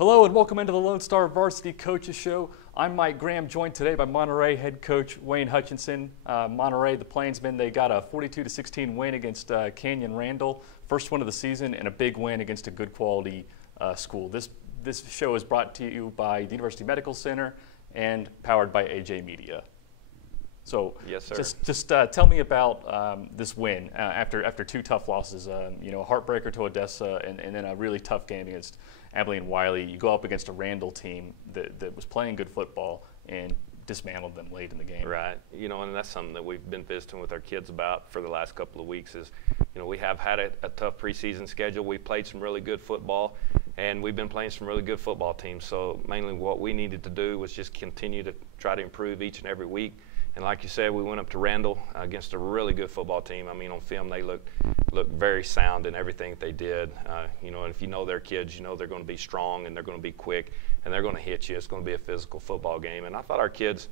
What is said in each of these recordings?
Hello and welcome into the Lone Star Varsity Coaches Show. I'm Mike Graham, joined today by Monterey head coach Wayne Hutchinson. Monterey, the Plainsmen, they got a 42-16 win against Canyon Randall, first win of the season, and a big win against a good quality school. This show is brought to you by the University Medical Center and powered by AJ Media. So yes, sir. just tell me about this win after two tough losses. A heartbreaker to Odessa and then a really tough game against Abilene Wiley. You go up against a Randall team that was playing good football and dismantled them late in the game. Right. And that's something that we've been visiting with our kids about for the last couple of weeks is, we have had a tough preseason schedule. We played some really good football, and we've been playing some really good football teams. So mainly what we needed to do was just continue to try to improve each and every week. And like you said, we went up to Randall against a really good football team. I mean, on film, they looked very sound in everything that they did. And if you know their kids, they're going to be strong and they're going to be quick and they're going to hit you. It's going to be a physical football game. And I thought our kids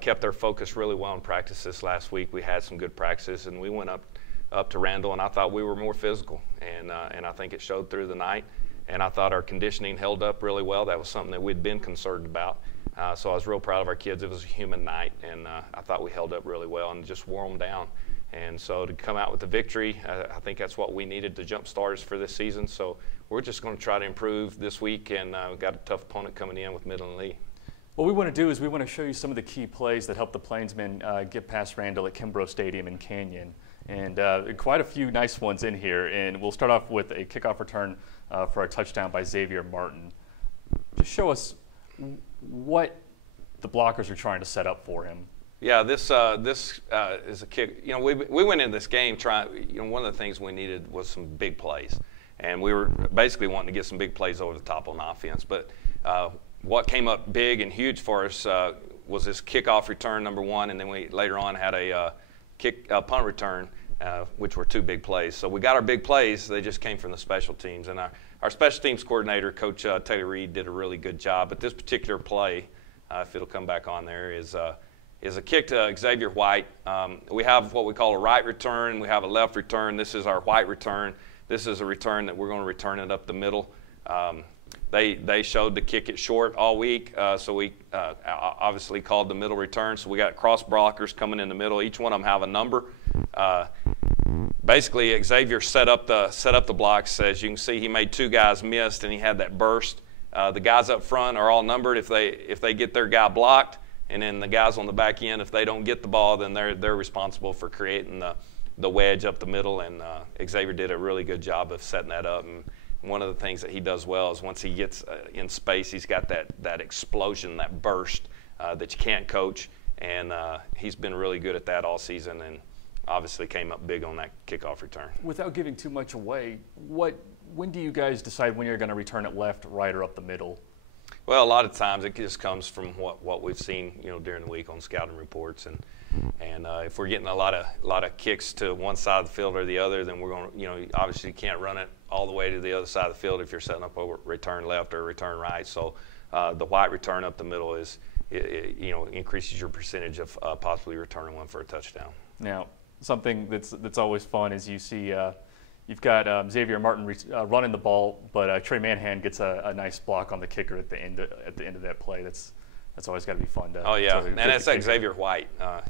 kept their focus really well in practice this last week. We had some good practices, and we went up to Randall, and I thought we were more physical. And I think it showed through the night. And I thought our conditioning held up really well. That was something that we'd been concerned about. So I was real proud of our kids. It was a human night, and I thought we held up really well and just wore them down. And so to come out with the victory, I think that's what we needed to jumpstart us for this season. So we're just going to try to improve this week, and we've got a tough opponent coming in with Midland Lee. What we want to do is we want to show you some of the key plays that helped the Plainsmen get past Randall at Kimbrough Stadium in Canyon. And quite a few nice ones in here. And we'll start off with a kickoff return for a touchdown by Xavier Martin. Just show us what the blockers are trying to set up for him. Yeah, this is a kick. We went into this game trying. One of the things we needed was some big plays, and we were basically wanting to get some big plays over the top on offense. But what came up big and huge for us was this kickoff return, number one, and then we later on had a punt return, which were two big plays. So we got our big plays. They just came from the special teams, and our special teams coordinator, Coach Taylor Reed, did a really good job. But this particular play, if it'll come back on there, is a kick to Xavier White. We have what we call a right return. We have a left return. This is our White return. This is a return that we're going to return it up the middle. They showed to kick it short all week, so we obviously called the middle return. So we got cross blockers coming in the middle. Each one of them have a number. Basically, Xavier set up the blocks. As you can see, he made two guys missed, and he had that burst. The guys up front are all numbered if they get their guy blocked, and then the guys on the back end, if they don't get the ball, then they're responsible for creating the wedge up the middle. And Xavier did a really good job of setting that up. And one of the things that he does well is once he gets in space, he's got that explosion, that burst that you can't coach, and he's been really good at that all season. And obviously came up big on that kickoff return. Without giving too much away, when do you guys decide when you're going to return it left, right, or up the middle? Well, a lot of times it just comes from what we've seen, during the week on scouting reports, and if we're getting a lot of kicks to one side of the field or the other, then we're going to, obviously you can't run it all the way to the other side of the field if you're setting up a return left or return right. So the White return up the middle increases your percentage of possibly returning one for a touchdown. Now, something that's always fun is you see you've got Xavier Martin running the ball, but Trey Manhan gets a nice block on the kicker at the end of that play. That's always got to be fun. And that's Xavier White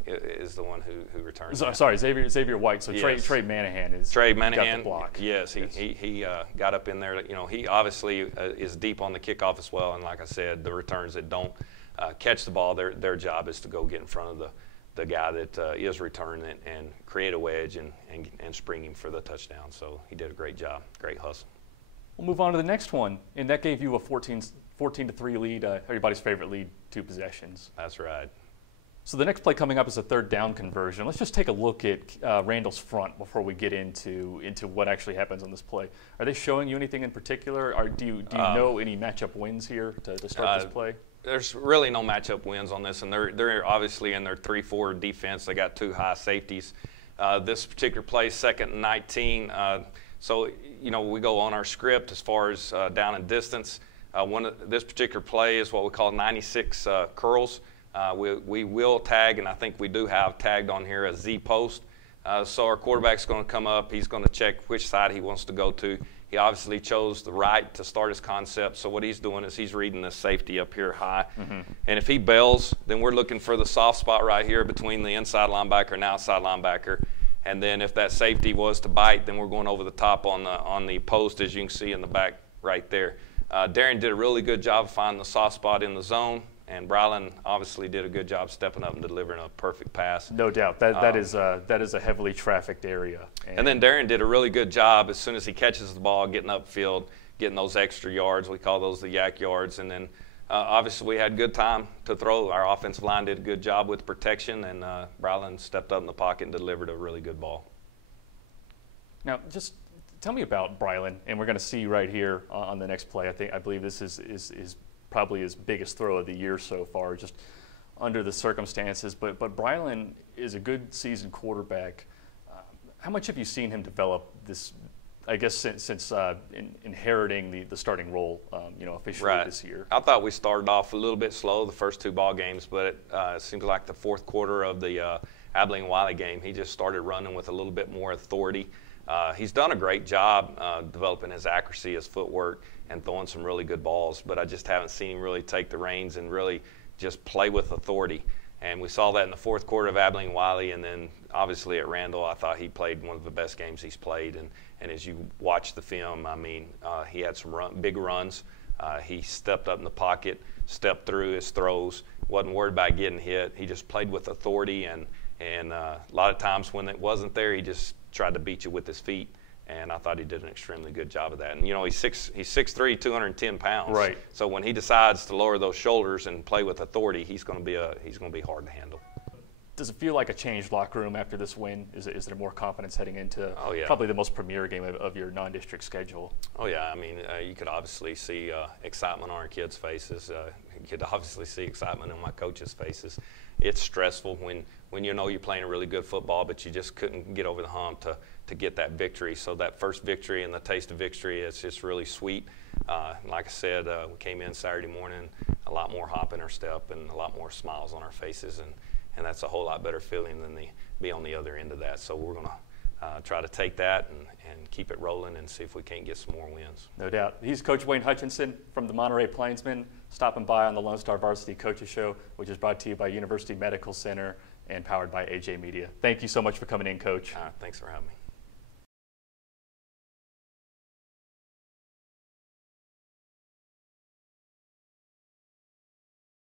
is the one who returns. Sorry, Xavier White. So yes. Trey Manahan got the block. Yes, he got up in there. He obviously is deep on the kickoff as well. And like I said, the returns that don't catch the ball, their job is to go get in front of the guy that is returning it and create a wedge and spring him for the touchdown. So he did a great job, great hustle. We'll move on to the next one, and that gave you a 14-3 lead, everybody's favorite lead, 2 possessions. That's right. So the next play coming up is a third down conversion. Let's just take a look at Randall's front before we get into what actually happens on this play. Are they showing you anything in particular? Do you know any matchup wins here to start this play? There's really no matchup wins on this, and they're obviously in their 3-4 defense. They got 2 high safeties. This particular play, 2nd and 19. So we go on our script as far as down and distance. This particular play is what we call 96 curls. We will tag, and I think we do have tagged on here a Z post. So our quarterback's going to come up. He's going to check which side he wants to go to. He obviously chose the right to start his concept. So what he's doing is he's reading the safety up here high. And if he bails, then we're looking for the soft spot right here between the inside linebacker and outside linebacker. And then if that safety was to bite, then we're going over the top on the post, as you can see in the back right there. Darren did a really good job of finding the soft spot in the zone, and Brylan obviously did a good job stepping up and delivering a perfect pass. No doubt. That is a heavily trafficked area. And then Darren did a really good job as soon as he catches the ball, getting upfield, getting those extra yards. We call those the yak yards. And then obviously we had good time to throw. Our offensive line did a good job with protection, and Brylan stepped up in the pocket and delivered a really good ball. Now, just tell me about Brylan, and we're going to see right here on the next play. I believe this is probably his biggest throw of the year so far, just under the circumstances. But Brylan is a good seasoned quarterback. How much have you seen him develop this, I guess, since inheriting the starting role, officially this year? I thought we started off a little bit slow the first 2 ball games, but it seems like the fourth quarter of the Abilene-Wiley game, he just started running with a little bit more authority. He's done a great job developing his accuracy, his footwork, and throwing some really good balls, but I just haven't seen him really take the reins and really just play with authority. And we saw that in the fourth quarter of Abilene-Wiley, and then obviously at Randall, I thought he played one of the best games he's played. And as you watch the film, I mean, he had some big runs. He stepped up in the pocket, stepped through his throws, wasn't worried about getting hit. He just played with authority, and a lot of times when it wasn't there, he just tried to beat you with his feet. And I thought he did an extremely good job of that. And, he's 6'3", 210 pounds. Right. So when he decides to lower those shoulders and play with authority, he's going to be hard to handle. Does it feel like a changed locker room after this win? Is there more confidence heading into probably the most premier game of your non-district schedule? Oh, yeah. I mean, you could obviously see excitement on our kids' faces. You could obviously see excitement on my coaches' faces. It's stressful when you're playing a really good football, but you just couldn't get over the hump to get that victory. So that first victory and the taste of victory, it's just really sweet. Like I said, we came in Saturday morning, a lot more hop in our step and a lot more smiles on our faces, and that's a whole lot better feeling than be on the other end of that. So we're going to try to take that and keep it rolling and see if we can't get some more wins. No doubt. He's Coach Wayne Hutchinson from the Monterey Plainsmen, stopping by on the Lone Star Varsity Coaches Show, which is brought to you by University Medical Center and powered by AJ Media. Thank you so much for coming in, Coach. Thanks for having me.